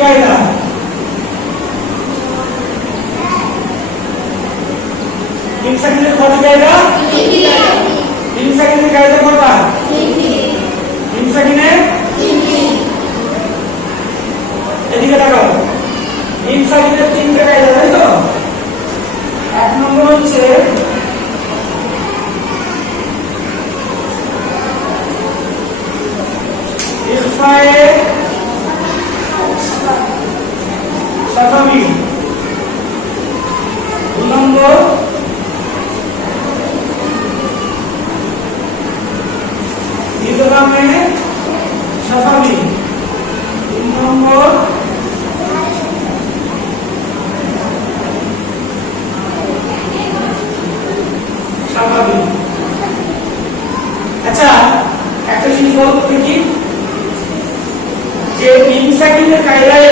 কায়দা? তিন সেকেন্ডের কত কায়দা? তিন সেকেন্ডের কায়দা কটা? তিন সেকেন্ডের এদিকে তাকাও। তিন সেকেন্ডের তিনটে কায়দা, তাই তো? এক নম্বর হচ্ছে ইখফায়ে শাফাবি, দুই নম্বর ইদগামে শাফাবি, তিন নম্বর শাফাবি। আচ্ছা, একটা জিনিস বলতে দেখি, যে মিম সাকিনের কায়দায়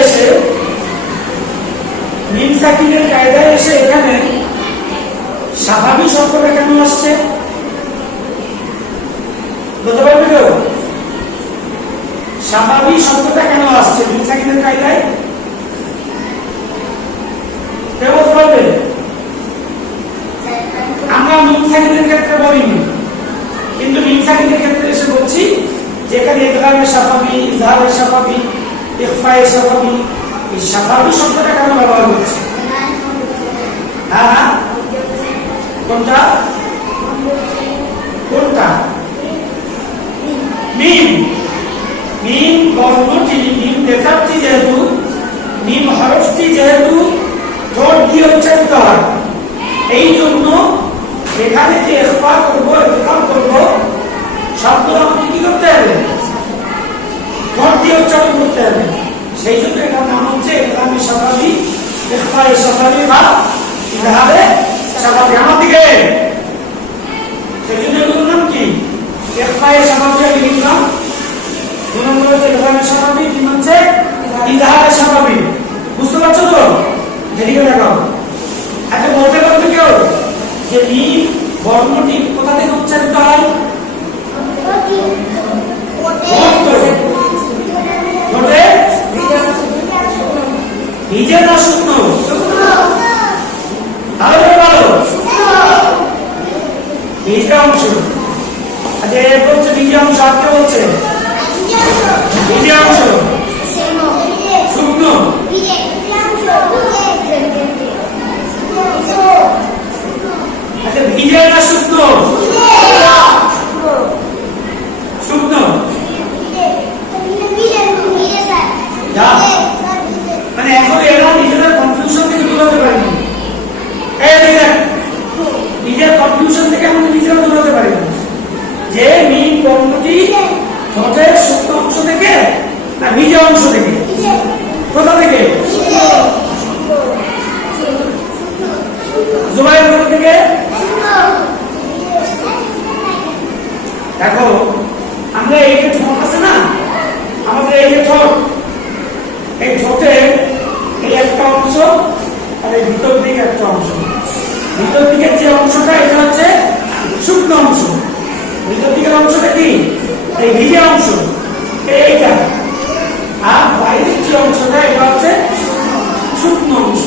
এসে এখানে শাফাবি শব্দটা কেন আসছে বলতে পারবে কেউ? শাফাবি শব্দটা কেন আসছে মিম সাকিনের কায়দায়? কেউ বলতে পারবে? আমরা মিম সাকিনের ক্ষেত্রে বলিনি, কিন্তু মিম সাকিনের ক্ষেত্রে এসে বলছি যেখানে ইদগামে শাফাবি, ইজহারে শাফাবি, ইখফায়ে শাফাবি, এই শাফাবি শব্দটা কেন ব্যবহার হচ্ছে? হ্যাঁ, কোনটা কোনটা? মিম, মিম বর্ণটি, মিম লেখাটি যেহেতু, মিম হরফটি যেহেতু ঠোঁট দিয়ে উচ্চারিত হয়, এই জন্য এখানে যে ইখফা করবো, ইদগাম করবো, শব্দ আমাকে কি করতে হবে? ঠোঁট দিয়ে উচ্চারণ করতে হবে। সেই জন্য এটার নাম হচ্ছে ইদগামে শাফাবি, ইখফায়ে শাফাবি বা ইজহারে শাফাবি। আমার দিকে সেই জন্য এগুলোর নাম কি? ইখফায়ে শাফাবি আমি লিখলাম, দুই নম্বর হচ্ছে ইদগামে শাফাবি, তিন হচ্ছে ইজহারে শাফাবি। বুঝতে পারছো তো? এদিকে দেখাও। আচ্ছা, বলতে পারবে কেউ যে মিম বর্ণটি কোথা থেকে উচ্চারিত হয়? ভিজে না শুকনো? তাহলে বলো ভিজে অংশ। আচ্ছা, এরপর হচ্ছে ভিজে অংশ, আর কে বলছে ভিজে অংশ? শুকনো? আচ্ছা, ভিজে না শুকনো? শুকনো। মানে এখন এরা নিজেদের কনফিউশন থেকে দূরাতে পারেনি। নিজের কনফিউশন থেকে আমরা নিজেরা দূরাতে পারিনি যে মিম বর্ণটি ঠোঁটের শুকনো অংশ থেকে না ভিজে অংশ থেকে? কোথা থেকে? জুবাইর কোথা থেকে? দেখো, আমরা এই যে ঠোঁট আছে না, আমাদের এই যে ঠোঁট, এই ঠোঁটের এই একটা অংশ আর এই ভিতর দিকে একটা অংশ। ভিতর দিকের যে অংশটা এটা হচ্ছে শুকনো অংশ, ভিতর দিকের অংশটা কি? এই ভিজে অংশ, এইটা। আর বাইরের যে অংশটা এটা হচ্ছে শুকনো অংশ।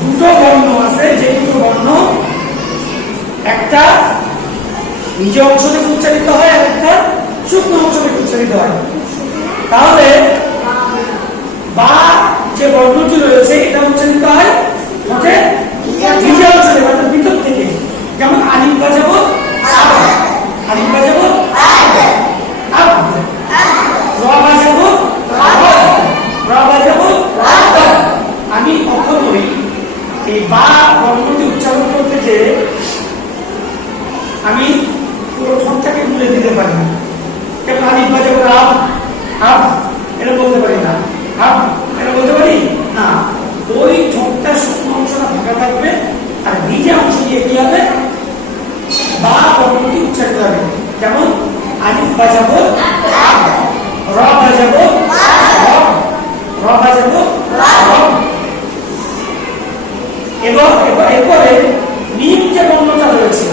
দুটো বর্ণ আছে, যে দুটো বর্ণ একটা ভিজে অংশ থেকে উচ্চারিত হয় আর একটা শুকনো অংশ থেকে উচ্চারিত হয়। তাহলে বা যে বর্ণটি রয়েছে এটা উচ্চারিত হয় ঠোঁটের ভিজে অংশ থেকে, অর্থাৎ ভিতর থেকে। যেমন আলিফ বাজাবো আব, আলিফ বাজাবো আব, আব, র বাজাবো আব, র বাজাবো আব। আমি কখনোই এই বা বর্ণটি উচ্চারণ করতে যে আমি পুরো ঠোঁটটাকে তুলে দিতে পারি না। কেন আলিফ বাজাবো আব, আব এটা বলতে পারি না, আব এটা বলতে পারি না। ওই ঠোঁটটা শুকনো অংশটা ফাঁকা থাকবে আর ভিজে অংশ দিয়ে কি হবে? বা বর্ণটি উচ্চারিত হবে। যেমন আলিফ বাজাবো আব, র বাজাবো রব, র বাজাবো রব। এবং এরপরে মিম যে বর্ণটা রয়েছে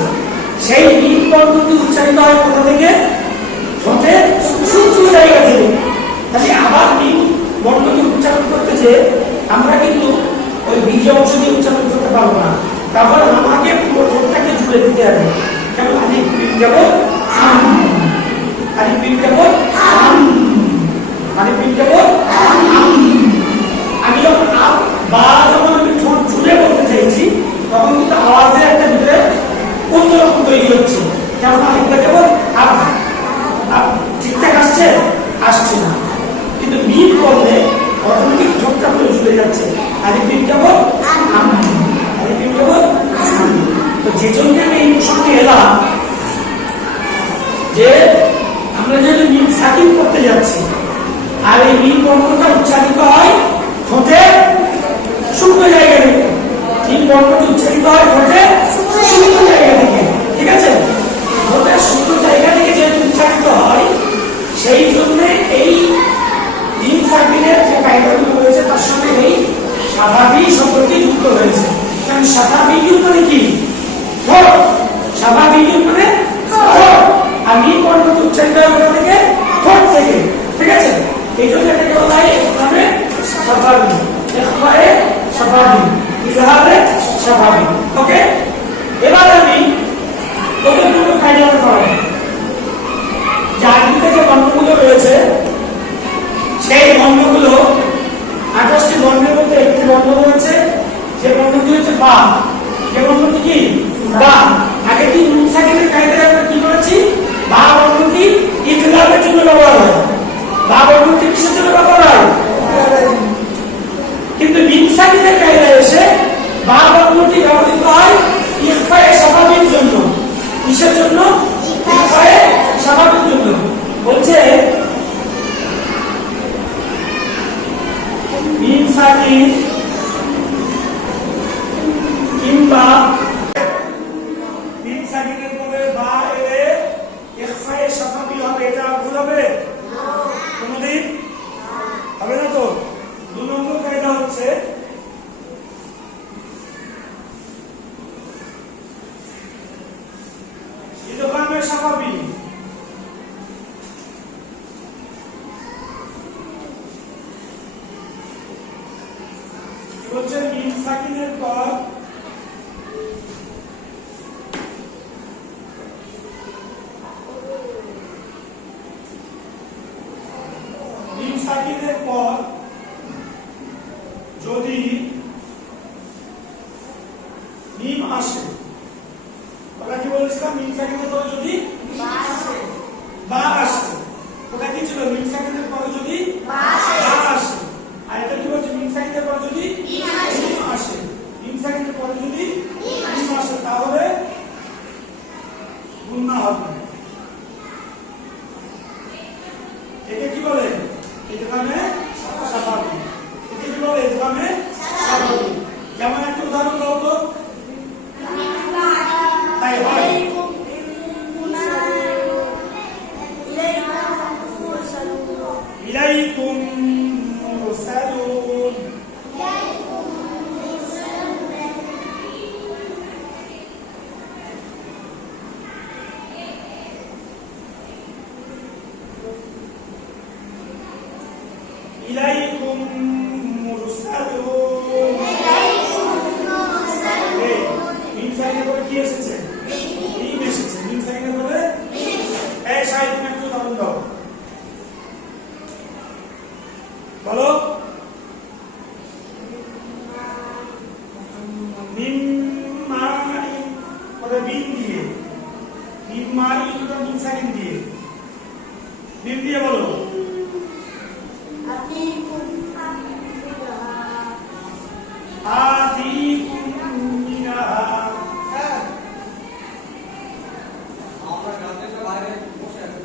সেই মিম বর্ণটি উচ্চারিত হয় কোথা থেকে? ঠোঁটের শুকনো জায়গা থেকে। তাহলে আবার মিম বর্ণটি উচ্চারণ কিন্তু মিম বললে অটোমেটিক ঠোঁটটা পুরো ঝুলে যাচ্ছে। আলিফ মিম কেবল আলিফ মিম কেবল। তো যে জন্য আমি এই প্রসঙ্গে এলাম যে আমরা যদি মিম সাকিন করতে যাচ্ছি আর এই মিম বর্ণটা উচ্চারিত হয় ঠোঁটে শুকনো জায়গা থেকে, মিম বর্ণটা উচ্চারিত হয় ঠোঁটে শুকনো জায়গা থেকে, ঠিক আছে? ঠোঁটে শুকনো জায়গা থেকে যেহেতু উচ্চারিত হয় সেই জন্য এই মিম সাকিনের যে কায়দাগুলো রয়েছে তার সঙ্গে এই স্বাভাবিক শব্দটি যুক্ত হয়েছে। কারণ স্বাভাবিক মানে কি? ঠোঁট। স্বাভাবিক মানে ঠোঁট। আর মিম বর্ণটা উচ্চারিত হয় কোথা থেকে? ঠোঁট থেকে, ঠিক আছে? এই জন্য এটাকে বলা হয় ইখফায়ে স্বাভাবিক, ইখফায়ে স্বাভাবিক, ইজহারে স্বাভাবিক। ওকে, এবার আমি তোদের দুটো কায়দা করাবো। আরবিতে যে বর্ণগুলো রয়েছে সেই বর্ণগুলো 28টি বর্ণের মধ্যে একটি বর্ণ রয়েছে যে বর্ণটি হচ্ছে বা। যে বর্ণটি কি? বা। আগে কি নুন সাকিনের কায়দায় আমরা কি করেছি? বা বর্ণটি ইকলাবের জন্য ব্যবহার হয়। বা বর্ণটি কিসের জন্য ব্যবহার হয়? কিন্তু মিম সাকিনের কায়দায় এসে বা বর্ণটি ব্যবহৃত হয় ইখফায়ে স্বাভাবিক জন্য। কিসের জন্য? ইখফায়ে স্বাভাবিক জন্য। বলছে মিম সাকিন কিংবা মিম সাকিনের পরে বা এলে ইখফায়ে স্বাভাবিক হবে, এটা ভুল হবে? কোনদিন হবে না। তো 2 নম্বর কায়দা হচ্ছে ইদগামে স্বাভাবিক। হচ্ছে মিম সাকিনের পর মিম সাকিনের পর যদি মিম আসে, ওটা কি বলেছিলাম? মিম সাকিনের পরে যদি বা আসে, ওটা কি ছিল? মিম সাকিনের পরে যদি বা আসে। আর এটা কি বলছে? মিম সাকিনের পরে যদি মিম আসে, মিম সাকিনের পরে যদি মিম আসে তাহলে গুণনা হবে। একে কি বলে? ইদগামে স্বাভাবিক। একে কি বলে? ইদগামে স্বাভাবিক। যেমন একটা উদাহরণ দাও তো। তাই হয় ইলাইকুম মুরসালুন। ইলাইকুম মুরসালুন। মিম সাকিনের পরে কি এসেছে? মিম এসেছে। মিম সাকিনের পরে এই শাহিদ একটু উদাহরণ দাও, বলো। মিম মাই পরে মিম দিয়ে, মিম মাই দুটো মিম সাকিন দিয়ে, মিম দিয়ে বলো। আতিকুম মিনহা। আমরা গাছের বাইরে বসে আছি।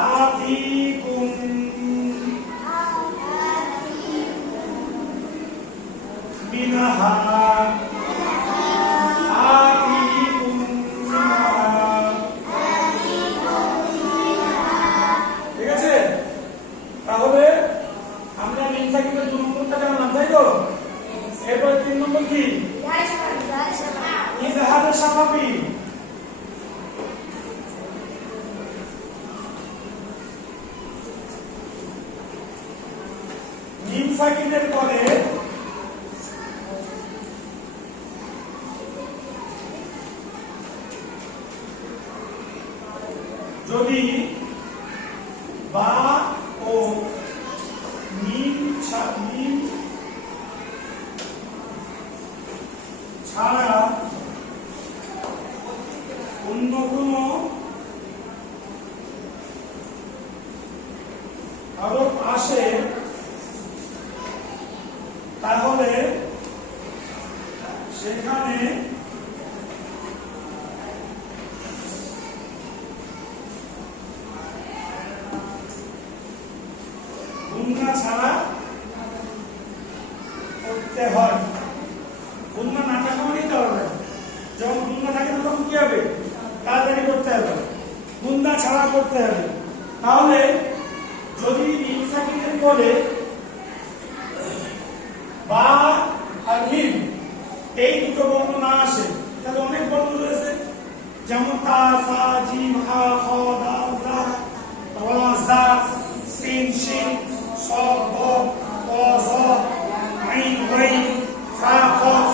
آتيكم منها آتيكم منها মিম সাকিনের পরে যদি বা ও মিম ছাড়া অন্য কোনো হরফ আসে তাহলে সেখানে গুণনা ছাড়া করতে হয়। গুণনা না থাকা মানে নিতে হবে, যখন গুণনা থাকে তখন কি হবে? তাড়াতাড়ি করতে হবে, গুণনা ছাড়া করতে হবে। তাহলে যদি মিম সাকিনের পরে বা আর মিম এই দুটো বর্ণ না আসে তাহলে অনেক বর্ণ রয়েছে, যেমন তা, সা, জিম, হা, খ, দাল, জা, রা, জা, সিন, শিন, صاد ضاد طا ظا عين غين فا قاف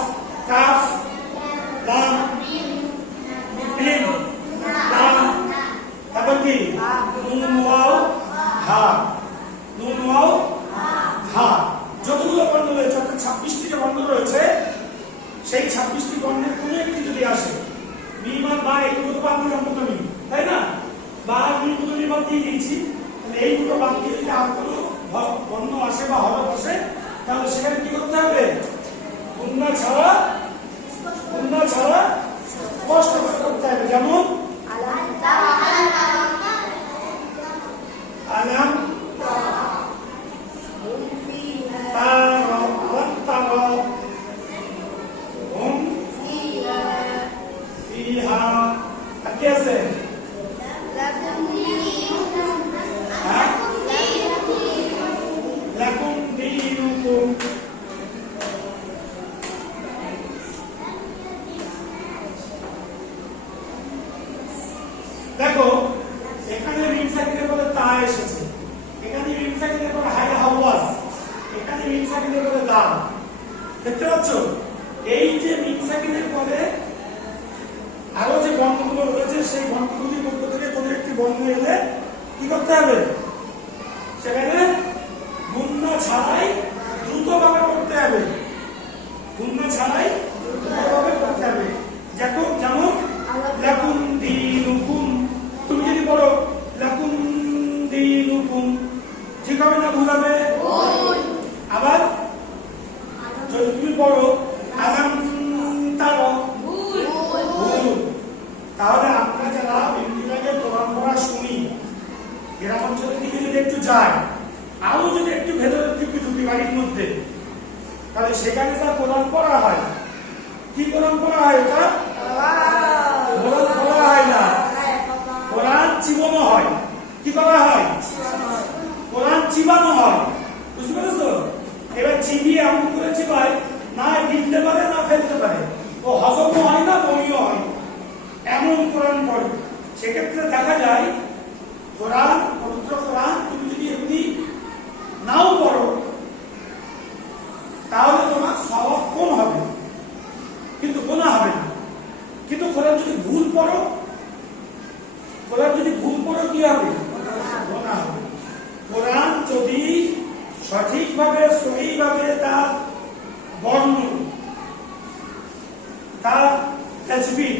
كاف لام ميم لام তারপর কি নুন ওয়াও হা, নুন ওয়াও হা। যতগুলো বর্ণ রয়েছে অর্থাৎ 26টি যে বর্ণ রয়েছে সেই 26টি বর্ণের কোনো একটি যদি আসে, মিম আর বা এই দুটো বাদ দিলাম প্রথমেই, তাই না? বা মিম প্রথমেই বাদ দিয়ে দিয়েছি, তাহলে এই দুটো বাদ দিয়ে যদি আর কোনো বর্ণ আসে বা হরফ আসে তাহলে সেখানে কি করতে হবে? গুণনা ছাড়া স্পষ্ট করে করতে হবে। যেমন আলাম ফিহা কি আছে? লাকুম দীনুকুম। দেখো এখানে মিম সাকিনের পরে তা এসেছে, এখানে মিম সাকিনের পরে হাই হাওয়াজ, এখানে মিম সাকিনের পরে দাল। দেখতে পাচ্ছ এই যে মিম সাকিনের পরে আরো যে বর্ণগুলো রয়েছে সেই বর্ণগুলির মধ্য থেকে কোনো একটি বর্ণ এলে কি করতে হবে? সেখানে গুণনা ছাড়াই দ্রুতভাবে করতে হবে, গুণনা ছাড়াই দ্রুতভাবে করতে হবে। যেমন লাকুম দীনুকুম, তুমি যদি বলো লাকুম দীনুকুম ঠিক হবে না ভুল হবে? আবার যদি তুমি বলো আলাম তারা ভুল। তাহলে আমরা যারা বিভিন্ন জায়গায় কোরআন পড়া শুনি, গ্রাম অঞ্চলের দিকে যদি একটু যায়, আরো যদি একটু ভেতরের দিকে ঢুকি বাড়ির মধ্যে, তাহলে সেখানে যা কোরআন পড়া হয়, কি কোরআন পড়া হয়? ওটা কোরআন পড়া হয় না, কোরআন চিবানো হয়। কি করা হয়? কোরআন চিবানো হয়। বুঝতে পেরেছো? এবার চিবিয়ে এমন করে চিবায় না গিলতে পারে না ফেলতে পারে, ও হজমও হয় না বমিও হয়, এমন কোরআন পড়ে। সেক্ষেত্রে দেখা যায় কোরআন, পবিত্র কোরআন তুমি যদি এমনি নাও পড়ো তাহলে তোমার সওয়াব কম হবে, কিন্তু গুনাহ হবে না। কিন্তু কোরআন যদি ভুল পড়ো কি হবে? গুনাহ হবে। কোরআন যদি সঠিকভাবে সহিভাবে তার বর্ণ, তার তাজবিদ,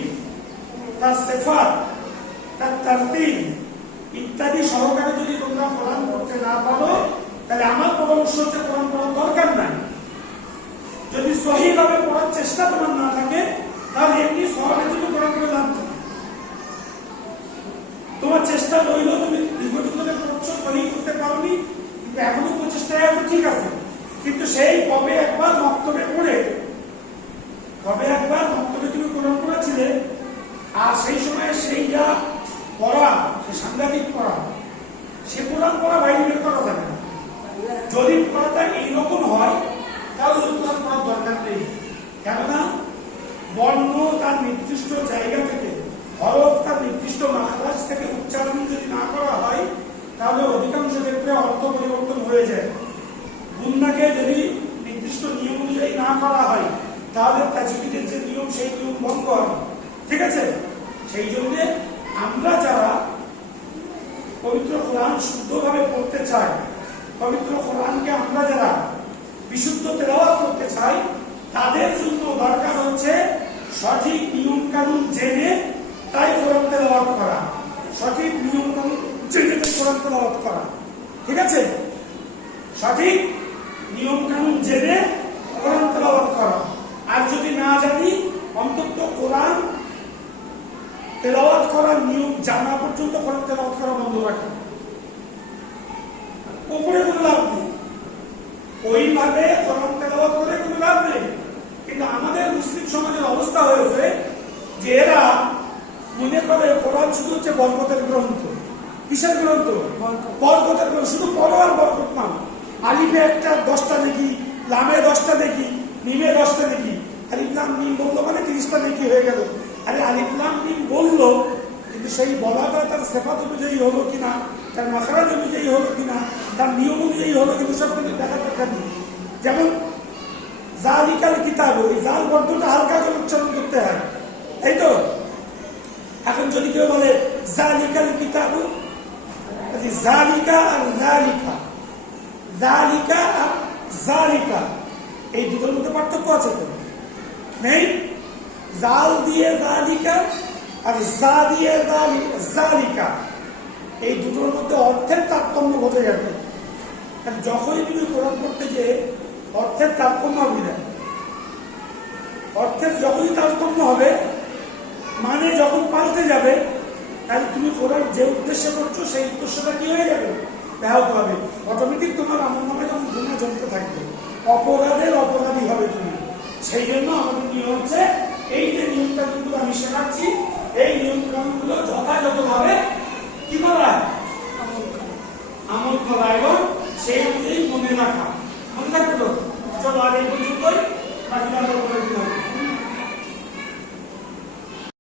তার সিফাত, তার তারতিব ইত্যাদি সহকারে যদি তোমরা কোরআন পড়তে না পারো তাহলে আমার পরামর্শ হচ্ছে কোরআন পড়ার দরকার নাই। যদি সহিভাবে পড়ার চেষ্টা তোমার না থাকে তাহলে এমনি সহজে তুমি কোরআন পড়ে লাভ নেই। তোমার চেষ্টা রইল, তুমি দীর্ঘদিন ধরে পড়ছো, সহি করতে পারোনি, কিন্তু এখনো প্রচেষ্টায় আছে, ঠিক আছে, কিন্তু সেই কবে একবার মক্তবে তুমি কোরআন পড়েছিলে, আর সেই সময় সেই যা পড়া, সে সাংঘাতিক পড়া, সে কোরআন পড়া বাইরে বের করা যাবে না। যদি পড়াটা এইরকম হয় তাহলে কোরআন পড়ার দরকার নেই। কেননা বর্ণ তার নির্দিষ্ট জায়গা থেকে, হরফ তার নির্দিষ্ট মাখরাজ থেকে উচ্চারণ যদি না করা হয় তাহলে অধিকাংশ ক্ষেত্রে অর্থ পরিবর্তন হয়ে যায়। গুণনাকে যদি নির্দিষ্ট নিয়ম অনুযায়ী না করা হয় তাহলে তাজবিদের যে নিয়ম সেই নিয়ম ভঙ্গ হয়। ঠিক আছে, সেই জন্য আমরা যারা পবিত্র কোরআন শুদ্ধভাবে পড়তে চাই, পবিত্র কোরআনকে আমরা যারা বিশুদ্ধ তেলাওয়াত করতে চাই, তাদের জন্য দরকার হচ্ছে সঠিক নিয়ম কানুন জেনে তাই কোরআন তেলাওয়াত করা, সঠিক নিয়ম কানুন জেনে কোরআন তেলাওয়াত করা। ঠিক আছে, সঠিক নিয়ম কানুন জেনে কোরআন তেলাওয়াত করা। আর যদি না জানি, অন্তত কোরআন তেলাওয়াত করার নিয়ম জানা পর্যন্ত কোরআন তেলাওয়াত করা বন্ধ রাখা। উপরে কোনো লাভ নেই, ওইভাবে কোরআন তেলাওয়াত করে কোনো লাভ নেই। কিন্তু আমাদের মুসলিম সমাজের অবস্থা হয়েছে যে এরা মনে করে কোরআন শুধু হচ্ছে বরকতের গ্রন্থ। কিসের গ্রন্থ? বরকতের গ্রন্থ। শুধু পড়ো আর বরকত নাও। আলিফে একটা 10টা নেকি, লামে 10টা নেকি, মিমে 10টা নেকি। আলিফ লাম মিম বললো মানে 30টা নেকি হয়ে গেল। আরে আলিফ লাম মিম বললো, কিন্তু সেই বলাটা তার সেফাত অনুযায়ী হলো কিনা, তার মাখারাজ অনুযায়ী হলো কিনা, তার নিয়ম অনুযায়ী হলো, কিন্তু সব কিন্তু দেখা দরকার নেই। যেমন জালিকাল কিতাব, এই জাল বর্ধটা হালকা করে উচ্চারণ করতে হয়, তাই তো? এখন যদি কেউ বলে জালিকাল কিতাব, জালিকা আর জালিকা, জালিকা আর জালিকা, এই দুটোর মধ্যে পার্থক্য আছে তো? নেই। জাল দিয়ে জালিকা আর জা দিয়ে জালিকা, এই দুটোর মধ্যে অর্থের তারতম্য ঘটে যাবে। যখনই তুমি কোরআন পড়তে যে অর্থের তারতম্য হবে না, অর্থের যখনই তারতম্য হবে, মানে যখন পাল্টে যাবে, তাহলে তুমি কোরআন যে উদ্দেশ্যে করছো সেই উদ্দেশ্যটা কি হয়ে যাবে? ব্যাহত হবে। অটোমেটিক তোমার আমল নামে যখন গুনাহ জমতে থাকবে, অপরাধের অপরাধী হবে তুমি। সেই জন্য আমাদের নিয়ম হচ্ছে এই যে নিয়ম কানুনগুলো আমি শেখাচ্ছি, এই নিয়ম কানুনগুলো যথাযথভাবে কি করা? আমল করা এবং সেই অনুযায়ী মনে রাখা। মনে রাখবে তো?